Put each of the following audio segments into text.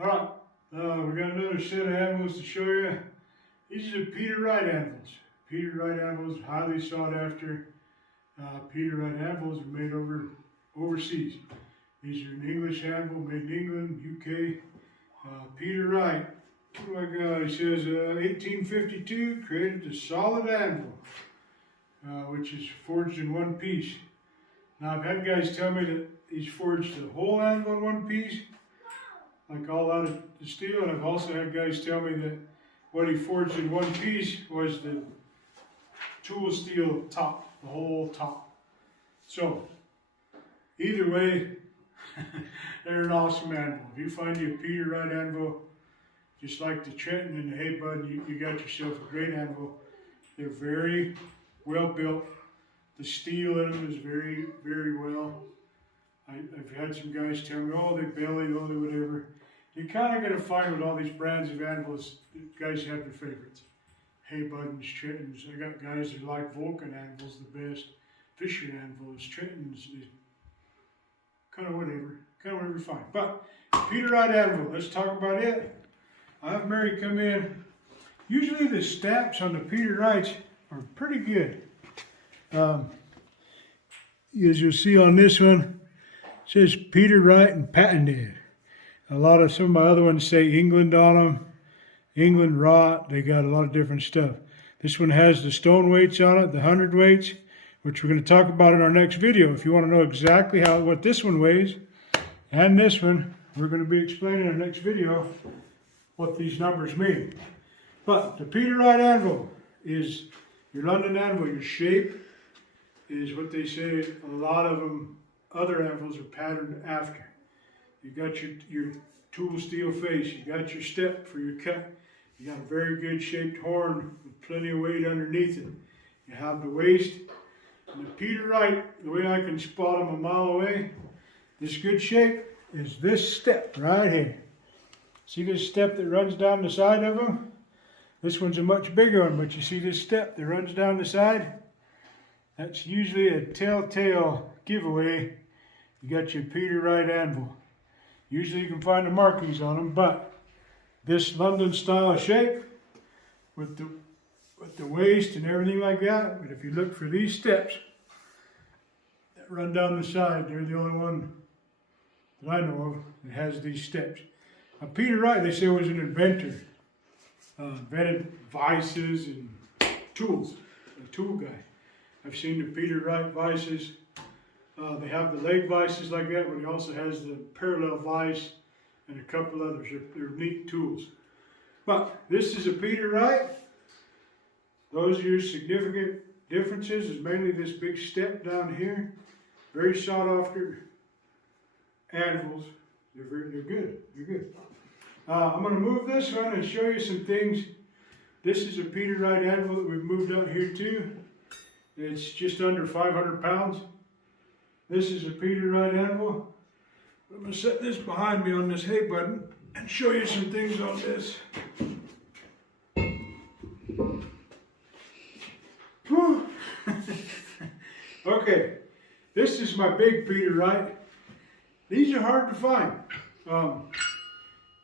Alright, we got another set of anvils to show you. These are Peter Wright anvils. Peter Wright anvils, highly sought after. Peter Wright anvils are made overseas. These are an English anvil made in England, UK. Peter Wright, oh my God, he says 1852 created the solid anvil, which is forged in one piece. Now I've had guys tell me that he's forged the whole anvil in one piece, like all out of the steel, and I've also had guys tell me that what he forged in one piece was the tool steel top, the whole top. So, either way, they're an awesome anvil. If you find you a Peter Wright anvil, just like the Trenton and the Hay Bud, you got yourself a great anvil. They're very well built. The steel in them is very, very well. I've had some guys tell me, oh, they belly, oh, they whatever. You kind of got to find with all these brands of anvils, guys have their favorites. Hay Buds, Trentons. I got guys that like Vulcan anvils the best. Fisher anvils, Trentons, kind of whatever you find. But Peter Wright anvil, let's talk about it. I have Mary come in. Usually the stamps on the Peter Wrights are pretty good. As you'll see on this one, it says Peter Wright and patented. Some of my other ones say England on them. England wrought. They got a lot of different stuff. This one has the stone weights on it, the 100 weights, which we're going to talk about in our next video. If you want to know exactly what this one weighs and this one, we're going to be explaining in our next video what these numbers mean. But the Peter Wright anvil is your London anvil. Your shape is what they say a lot of them, other anvils are patterned after. You got your tool steel face, you got your step for your cut, you got a very good shaped horn with plenty of weight underneath it. You have the waist, and the Peter Wright, the way I can spot them a mile away, this good shape is this step right here. See this step that runs down the side of them? This one's a much bigger one, but you see this step that runs down the side? That's usually a telltale giveaway. You got your Peter Wright anvil. Usually you can find the markings on them, but this London style of shape with the waist and everything like that, but if you look for these steps that run down the side, they're the only one that I know of that has these steps. Now Peter Wright, they say, was an inventor. Invented vices and tools, a tool guy. I've seen the Peter Wright vices. They have the leg vices like that, but he also has the parallel vice and a couple others. They're neat tools. But this is a Peter Wright. Those are your significant differences is mainly this big step down here. Very sought after anvils. They're good. They're good. I'm going to move this one and show you some things. This is a Peter Wright anvil that we've moved out here too. It's just under 500 pounds. This is a Peter Wright anvil. I'm going to set this behind me on this hay button and show you some things on this. Okay, this is my big Peter Wright. These are hard to find.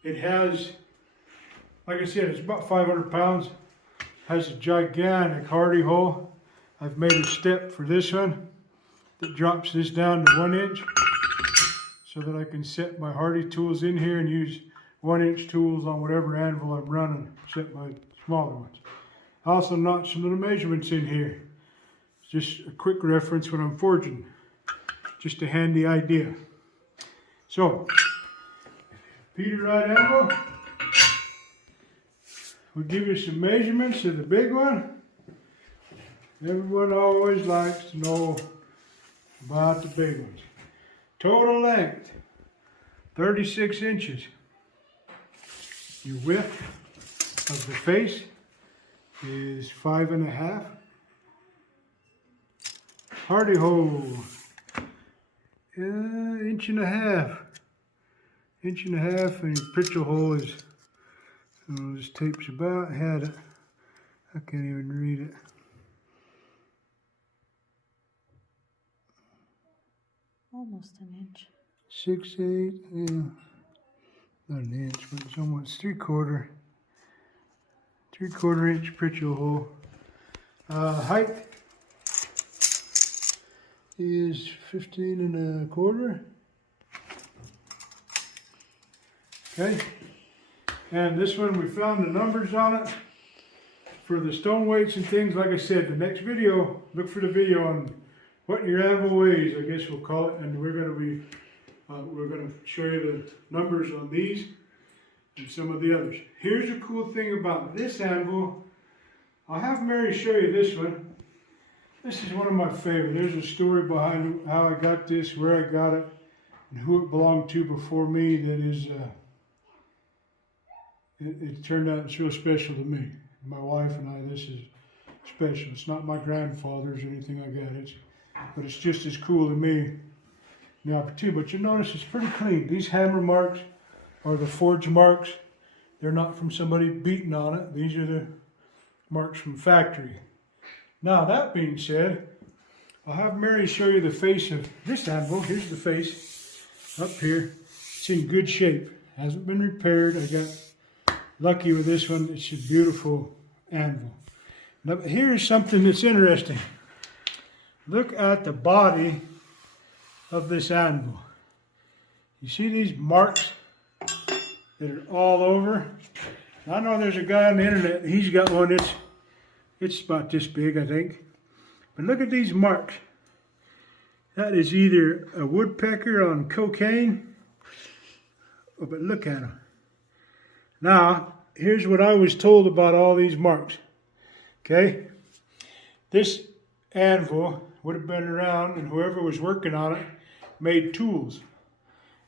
It has, like I said, it's about 500 pounds. Has a gigantic hardy hole. I've made a step for this one that drops this down to 1 inch so that I can set my hardy tools in here and use 1-inch tools on whatever anvil I'm running, except my smaller ones. I also notched some little measurements in here. It's just a quick reference when I'm forging. Just a handy idea. So, Peter Wright anvil. We'll give you some measurements of the big one. Everyone always likes to know about the big ones. Total length, 36 inches. Your width of the face is 5.5. Hardy hole, inch and a half. Inch and a half, and your pritchel hole is, this tape's about, had it. I can't even read it. Almost an inch. 6/8, yeah. not an inch, but it's almost 3/4 inch pritchel hole. Height is 15 1/4. Okay, and this one we found the numbers on it for the stone weights and things. Like I said, the next video, look for the video on what your anvil weighs, I guess we'll call it, and we're going to show you the numbers on these and some of the others. Here's a cool thing about this anvil. I'll have Mary show you this one. This is one of my favorites. There's a story behind how I got this, where I got it, and who it belonged to before me. That is, it turned out it's real special to me. My wife and I, this is special. It's not my grandfather's or anything like that. But it's just as cool to me now too. But you notice it's pretty clean. These hammer marks are the forge marks. They're not from somebody beating on it. These are the marks from factory. Now that being said, I'll have Mary show you the face of this anvil. Here's the face up here. It's in good shape. Hasn't been repaired. I got lucky with this one. It's a beautiful anvil. Now here's something that's interesting. Look at the body of this anvil. You see these marks that are all over? I know there's a guy on the internet, he's got one it's about this big, I think. But look at these marks. That is either a woodpecker on cocaine, but look at them. Now, here's what I was told about all these marks. Okay? This anvil would have been around, and whoever was working on it made tools.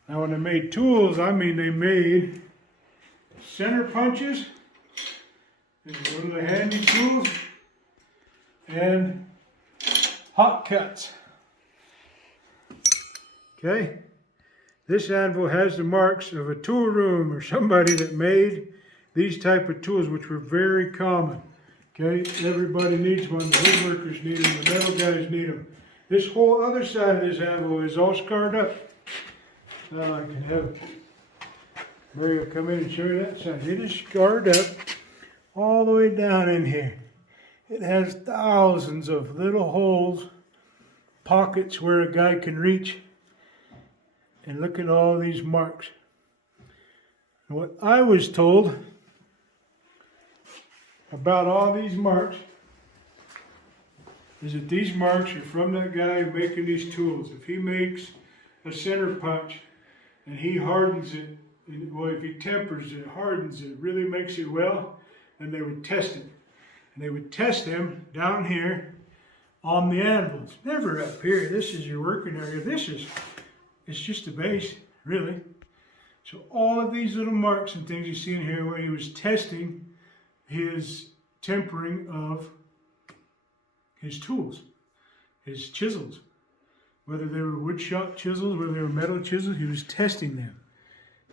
Now when they made tools, I mean they made center punches, and one of the handy tools, and hot cuts. Okay? This anvil has the marks of a tool room or somebody that made these type of tools, which were very common. Okay, everybody needs one. The woodworkers need them. The metal guys need them. This whole other side of this anvil is all scarred up. Now I can have Mary will come in and show you that side. It is scarred up all the way down in here. It has thousands of little holes, pockets where a guy can reach. And look at all these marks. And what I was told about all these marks is that these marks are from that guy making these tools. If he makes a center punch and he hardens it, well, if he tempers it, hardens it, really makes it well, then they would test it. And they would test them down here on the anvils. Never up here. This is your working area. It's just the base, really. So all of these little marks and things you see in here where he was testing his tempering of his tools, his chisels. Whether they were wood shop chisels, whether they were metal chisels, he was testing them.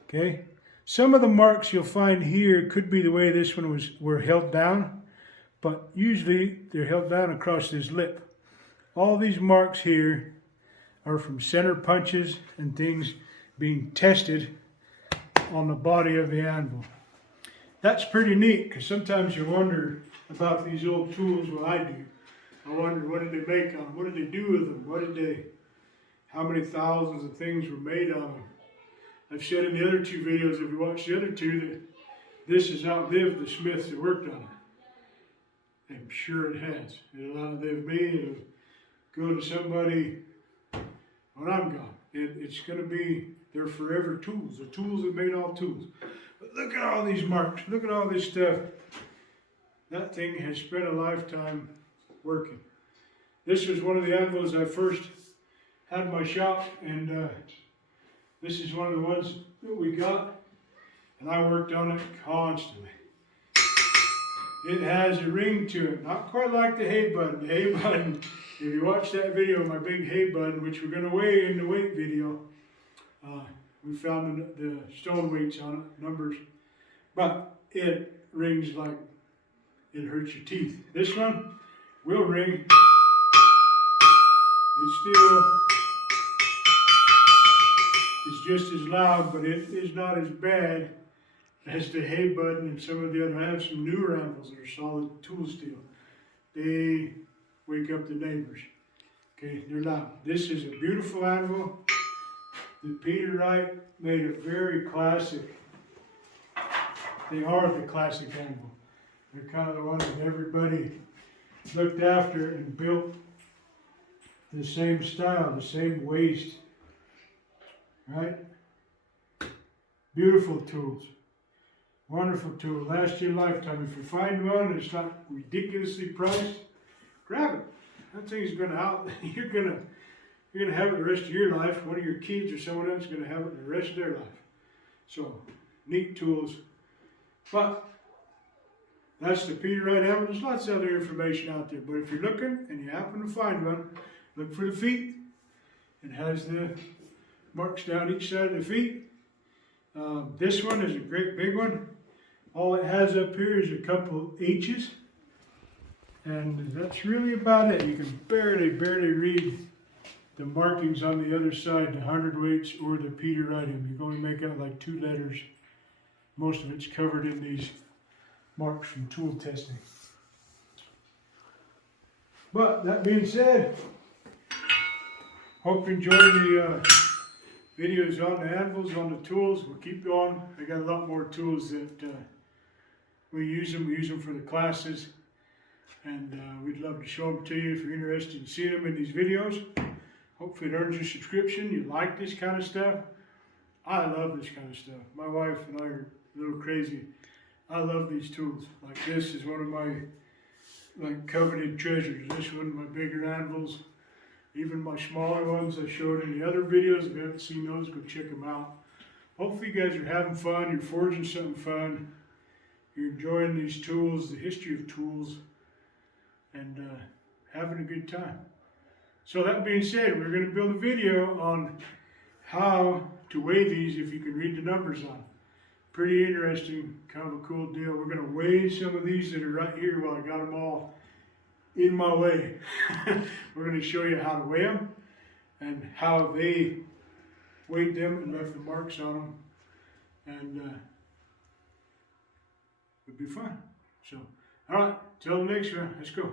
Okay? Some of the marks you'll find here could be the way this one were held down, but usually they're held down across this lip. All these marks here are from center punches and things being tested on the body of the anvil. That's pretty neat, because sometimes you wonder about these old tools. Well, I do. I wonder, what did they make on them? What did they do with them? How many thousands of things were made on them? I've said in the other two videos, if you watch the other two, that this has outlived the smiths that worked on it. I'm sure it has. It'll outlive me. It'll go to somebody when I'm gone. It's going to be their forever tools. The tools that made all tools. But look at all these marks. Look at all this stuff. That thing has spent a lifetime working. This was one of the anvils I first had in my shop, and this is one of the ones that we got, and I worked on it constantly. It has a ring to it, not quite like the hay button. The hay button, if you watch that video, my big hay button, which we're going to weigh in the weight video, we found the stone weights on it, numbers, but it rings like it hurts your teeth. This one will ring. It's is just as loud, but it is not as bad as the hay button and some of the other. I have some newer anvils that are solid tool steel. They wake up the neighbors. Okay, they're loud. This is a beautiful anvil that Peter Wright made a very classic. They are the classic anvil. They're kind of the ones that everybody looked after and built the same style, the same waist. Right? Beautiful tools. Wonderful tool. Last your lifetime. If you find one and it's not ridiculously priced, grab it. That thing's gonna you're gonna have it the rest of your life. One of your kids or someone else is gonna have it the rest of their life. So, neat tools. But that's the Peter Wright anvil. There's lots of other information out there. But if you're looking and you happen to find one, look for the feet. It has the marks down each side of the feet. This one is a great big one. All it has up here is a couple H's. And that's really about it. You can barely read the markings on the other side, the hundredweights or the Peter Wright. You can only make out like 2 letters. Most of it's covered in these marks from tool testing. But that being said, hope you enjoy the videos on the anvils, on the tools. We'll keep going. I got a lot more tools that we use them. We use them for the classes. And we'd love to show them to you if you're interested in seeing them in these videos. Hopefully it earns your subscription. You like this kind of stuff. I love this kind of stuff. My wife and I are a little crazy. I love these tools. Like this is one of my coveted treasures. This one, my bigger anvils. Even my smaller ones I showed in the other videos. If you haven't seen those, go check them out. Hopefully you guys are having fun. You're forging something fun. You're enjoying these tools, the history of tools, and having a good time. So that being said, we're going to build a video on how to weigh these if you can read the numbers on. Pretty interesting, kind of a cool deal. We're going to weigh some of these that are right here while I got them all in my way. We're going to show you how to weigh them and how they weighed them and left the marks on them. And it'll be fun. So, all right, till the next one, let's go.